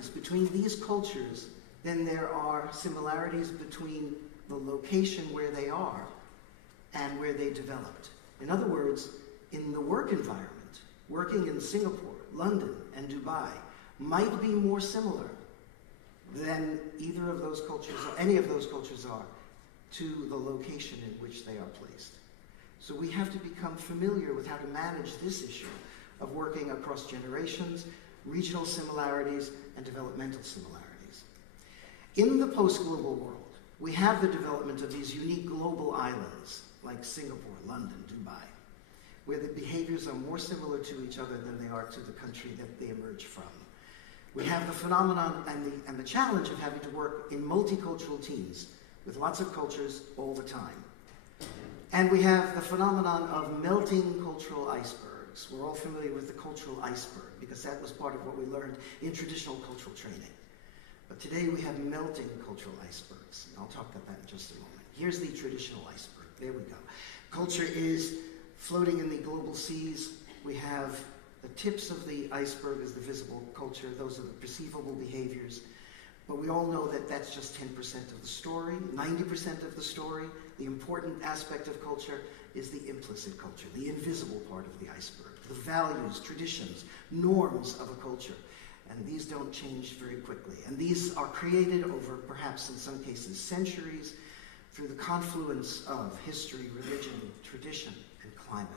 similarities between these cultures than there are similarities between the location where they are and where they developed. In other words, in the work environment, working in Singapore, London, and Dubai might be more similar than either of those cultures, or any of those cultures are, to the location in which they are placed. So we have to become familiar with how to manage this issue of working across generations, regional similarities, and developmental similarities. In the post-global world, we have the development of these unique global islands, like Singapore, London, Dubai, where the behaviors are more similar to each other than they are to the country that they emerge from. We have the phenomenon and the challenge of having to work in multicultural teams with lots of cultures all the time. And we have the phenomenon of melting cultural icebergs. We're all familiar with the cultural iceberg because that was part of what we learned in traditional cultural training. But today we have melting cultural icebergs. And I'll talk about that in just a moment. Here's the traditional iceberg. There we go. Culture is floating in the global seas. We have the tips of the iceberg as the visible culture. Those are the perceivable behaviors. But we all know that that's just 10% of the story. 90% of the story, the important aspect of culture, is the implicit culture, the invisible part of the iceberg, the values, traditions, norms of a culture. And these don't change very quickly. And these are created over, perhaps in some cases, centuries, through the confluence of history, religion, tradition, and climate.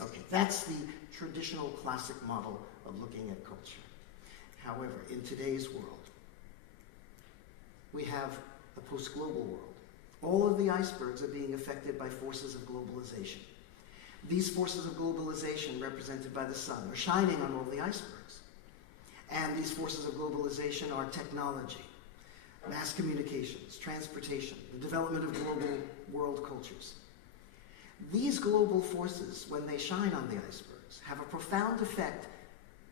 Okay, that's the traditional classic model of looking at culture. However, in today's world, we have the post-global world. All of the icebergs are being affected by forces of globalization. These forces of globalization, represented by the sun, are shining on all the icebergs. And these forces of globalization are technology, mass communications, transportation, the development of global world cultures. These global forces, when they shine on the icebergs, have a profound effect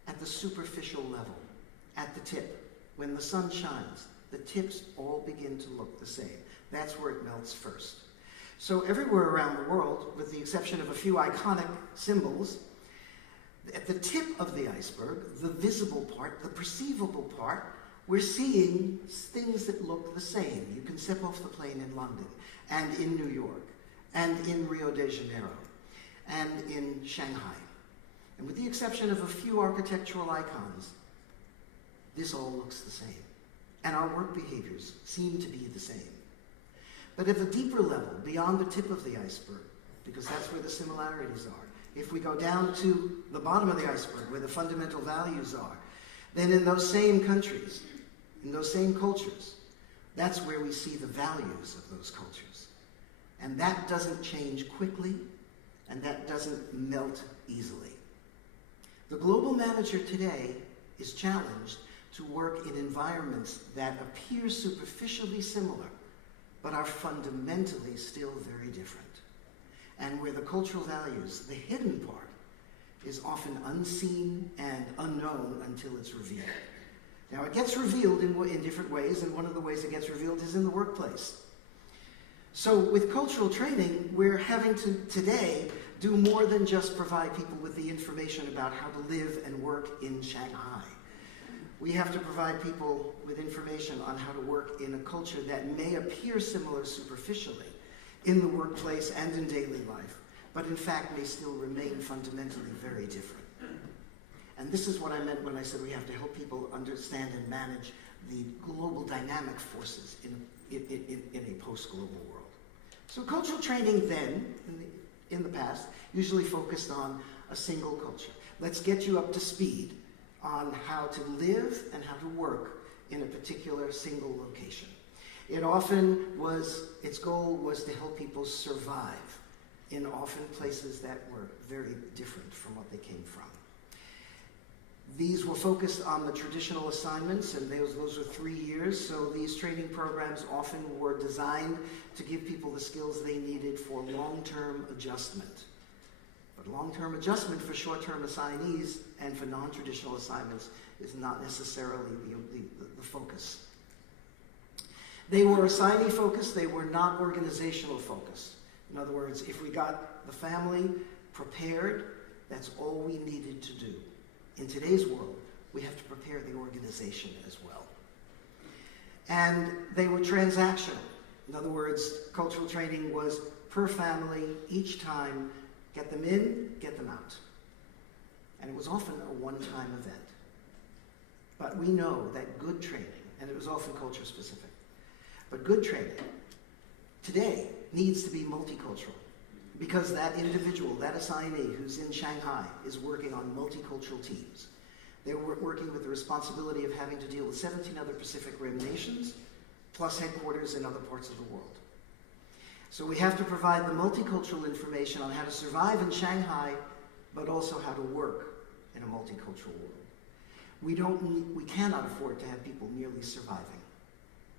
at the superficial level, at the tip. When the sun shines, the tips all begin to look the same. That's where it melts first. So everywhere around the world, with the exception of a few iconic symbols, at the tip of the iceberg, the visible part, the perceivable part, we're seeing things that look the same. You can step off the plane in London, and in New York, and in Rio de Janeiro, and in Shanghai. And with the exception of a few architectural icons, this all looks the same. And our work behaviors seem to be the same. But at the deeper level, beyond the tip of the iceberg, because that's where the similarities are, if we go down to the bottom of the iceberg, where the fundamental values are, then in those same countries, in those same cultures, that's where we see the values of those cultures. And that doesn't change quickly, and that doesn't melt easily. The global manager today is challenged to work in environments that appear superficially similar, but are fundamentally still very different. And where the cultural values, the hidden part, is often unseen and unknown until it's revealed. Now, it gets revealed in different ways, and one of the ways it gets revealed is in the workplace. So with cultural training, we're having to today do more than just provide people with the information about how to live and work in Shanghai. We have to provide people with information on how to work in a culture that may appear similar superficially in the workplace and in daily life, but in fact may still remain fundamentally very different. And this is what I meant when I said we have to help people understand and manage the global dynamic forces in a post-global world. So cultural training then, in the past, usually focused on a single culture. Let's get you up to speed on how to live and how to work in a particular single location. It often was, its goal was to help people survive in often places that were very different from what they came from. These were focused on the traditional assignments, and those were 3 years, so these training programs often were designed to give people the skills they needed for long-term adjustment. But long-term adjustment for short-term assignees and for non-traditional assignments is not necessarily the focus. They were assignee focused, they were not organizational focused. In other words, if we got the family prepared, that's all we needed to do. In today's world, we have to prepare the organization as well. And they were transactional. In other words, cultural training was per family, each time, get them in, get them out. And it was often a one-time event. But we know that good training, and it was often culture specific, but good training today needs to be multicultural, because that individual, that assignee who's in Shanghai is working on multicultural teams. They're working with the responsibility of having to deal with 17 other Pacific Rim nations, plus headquarters in other parts of the world. So we have to provide the multicultural information on how to survive in Shanghai, but also how to work in a multicultural world. We cannot afford to have people merely surviving.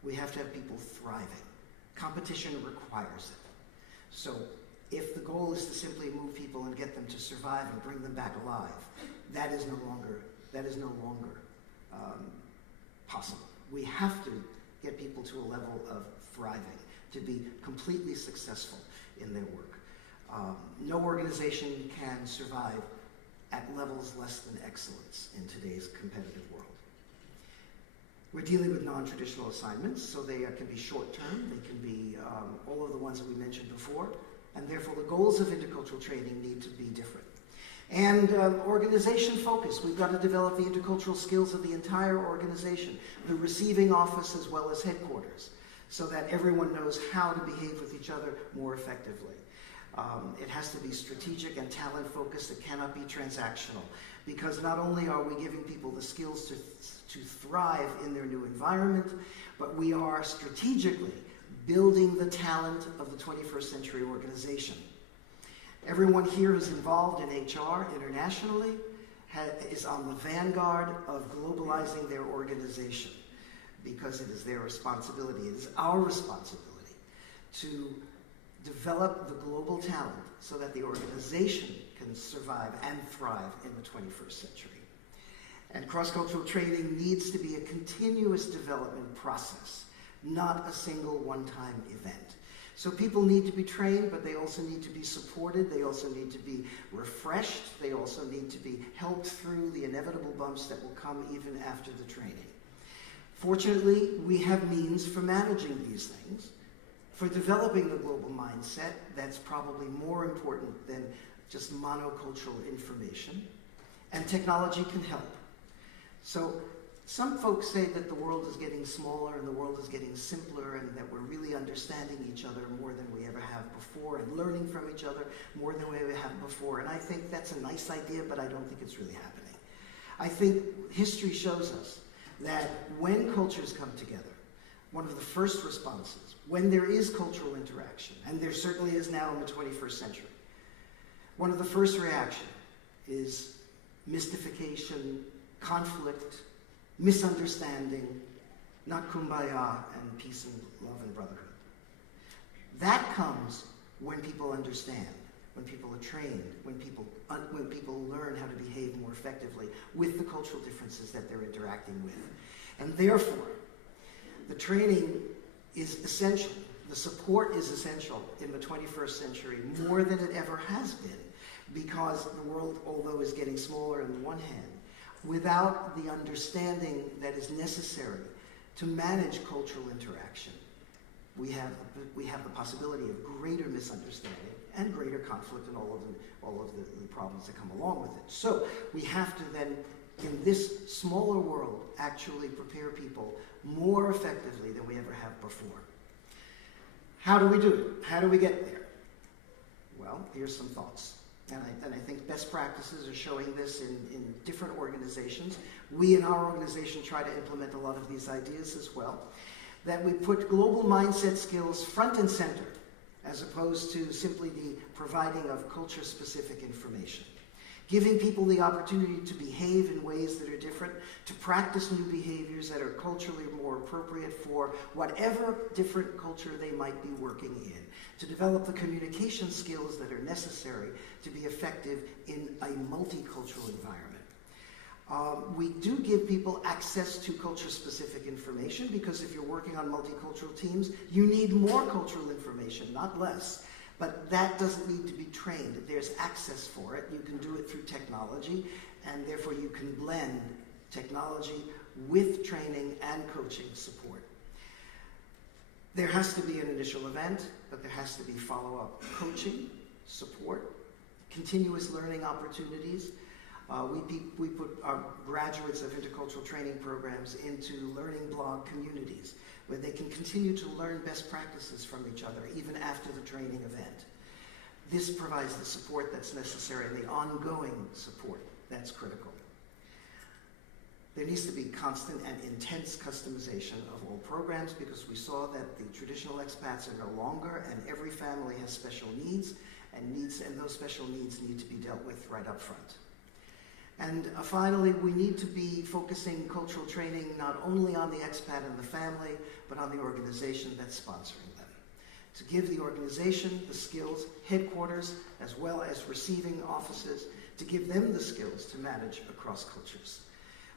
We have to have people thriving. Competition requires it. So if the goal is to simply move people and get them to survive and bring them back alive, that is no longer possible. We have to get people to a level of thriving, to be completely successful in their work. No organization can survive at levels less than excellence in today's competitive world. We're dealing with non-traditional assignments, so they can be short-term, they can be all of the ones that we mentioned before, and therefore the goals of intercultural training need to be different. And organization focus. We've got to develop the intercultural skills of the entire organization, the receiving office as well as headquarters, so that everyone knows how to behave with each other more effectively. It has to be strategic and talent focused. It cannot be transactional, because not only are we giving people the skills to thrive in their new environment, but we are strategically building the talent of the 21st century organization. Everyone here who's involved in HR internationally is on the vanguard of globalizing their organization, because it is their responsibility, it is our responsibility to develop the global talent so that the organization can survive and thrive in the 21st century. And cross-cultural training needs to be a continuous development process, not a single one-time event. So people need to be trained, but they also need to be supported. They also need to be refreshed. They also need to be helped through the inevitable bumps that will come even after the training. Fortunately, we have means for managing these things. For developing the global mindset, that's probably more important than just monocultural information. And technology can help. So some folks say that the world is getting smaller and the world is getting simpler, and that we're really understanding each other more than we ever have before, and learning from each other more than we ever have before. And I think that's a nice idea, but I don't think it's really happening. I think history shows us that when cultures come together, one of the first responses, when there is cultural interaction, and there certainly is now in the 21st century, one of the first reactions is mystification, conflict, misunderstanding, not kumbaya, and peace and love and brotherhood. That comes when people understand, when people are trained, when people learn how to behave more effectively with the cultural differences that they're interacting with. And therefore, the training is essential. The support is essential in the 21st century more than it ever has been, because the world, although is getting smaller on the one hand, without the understanding that is necessary to manage cultural interaction, we have the possibility of greater misunderstanding and greater conflict and all of the problems that come along with it. So we have to then, in this smaller world, actually prepare people more effectively than we ever have before. How do we do it? How do we get there? Well, here's some thoughts. And I think best practices are showing this in different organizations. We in our organization try to implement a lot of these ideas as well. That we put global mindset skills front and center, as opposed to simply the providing of culture-specific information. Giving people the opportunity to behave in ways that are different, to practice new behaviors that are culturally more appropriate for whatever different culture they might be working in, to develop the communication skills that are necessary to be effective in a multicultural environment. We do give people access to culture-specific information, because if you're working on multicultural teams, you need more cultural information, not less. But that doesn't need to be trained. There's access for it. You can do it through technology, and therefore you can blend technology with training and coaching support. There has to be an initial event, but there has to be follow-up coaching, support, continuous learning opportunities. We put our graduates of intercultural training programs into learning blog communities where they can continue to learn best practices from each other even after the training event. This provides the support that's necessary and the ongoing support that's critical. There needs to be constant and intense customization of all programs because we saw that the traditional expats are no longer, and every family has special needs, and those special needs need to be dealt with right up front. And finally, we need to be focusing cultural training not only on the expat and the family, but on the organization that's sponsoring them. To give the organization the skills, headquarters, as well as receiving offices, to give them the skills to manage across cultures.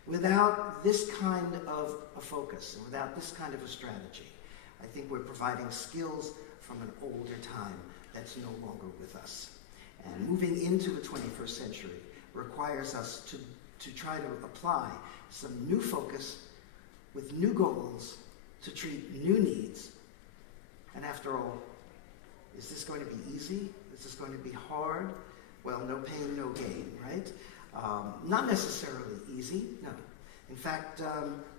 Without this kind of a focus, and without this kind of a strategy, I think we're providing skills from an older time that's no longer with us. And moving into the 21st century requires us to try to apply some new focus with new goals to treat new needs. And after all, is this going to be easy? Is this going to be hard? Well, no pain, no gain, right? Not necessarily easy, no. In fact,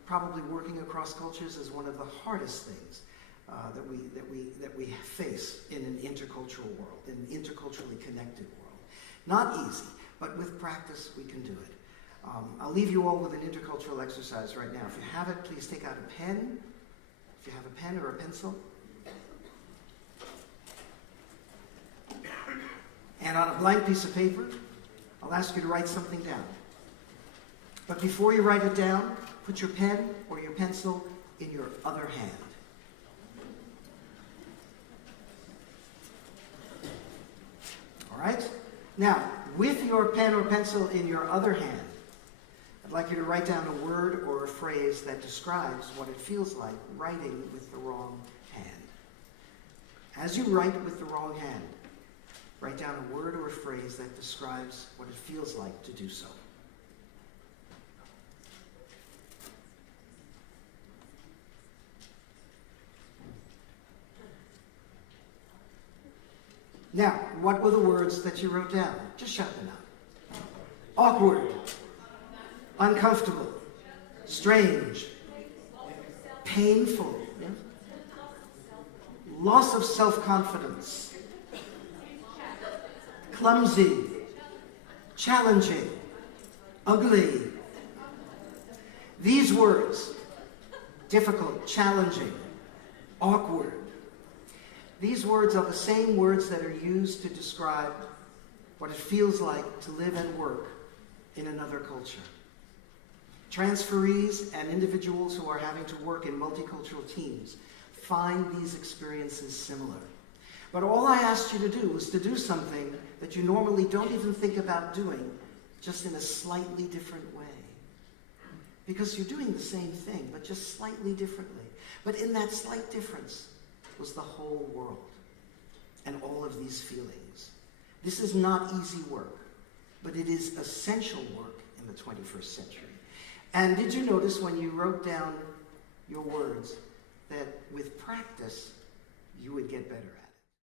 probably working across cultures is one of the hardest things that we face in an intercultural world, in an interculturally connected world. Not easy, but with practice we can do it. I'll leave you all with an intercultural exercise right now. If you have it, please take out a pen. If you have a pen or a pencil. And on a blank piece of paper, I'll ask you to write something down. But before you write it down, put your pen or your pencil in your other hand. All right? Now, with your pen or pencil in your other hand, I'd like you to write down a word or a phrase that describes what it feels like writing with the wrong hand. As you write with the wrong hand, write down a word or a phrase that describes what it feels like to do so. Now, what were the words that you wrote down? Just shout them out. Awkward, uncomfortable, strange, painful, yeah? Loss of self-confidence, clumsy, challenging, ugly. These words, difficult, challenging, awkward, these words are the same words that are used to describe what it feels like to live and work in another culture. Transferees and individuals who are having to work in multicultural teams find these experiences similar. But all I asked you to do was to do something that you normally don't even think about doing, just in a slightly different way. Because you're doing the same thing, but just slightly differently. But in that slight difference was the whole world and all of these feelings. This is not easy work, but it is essential work in the 21st century. And did you notice when you wrote down your words that with practice, you would get better at it?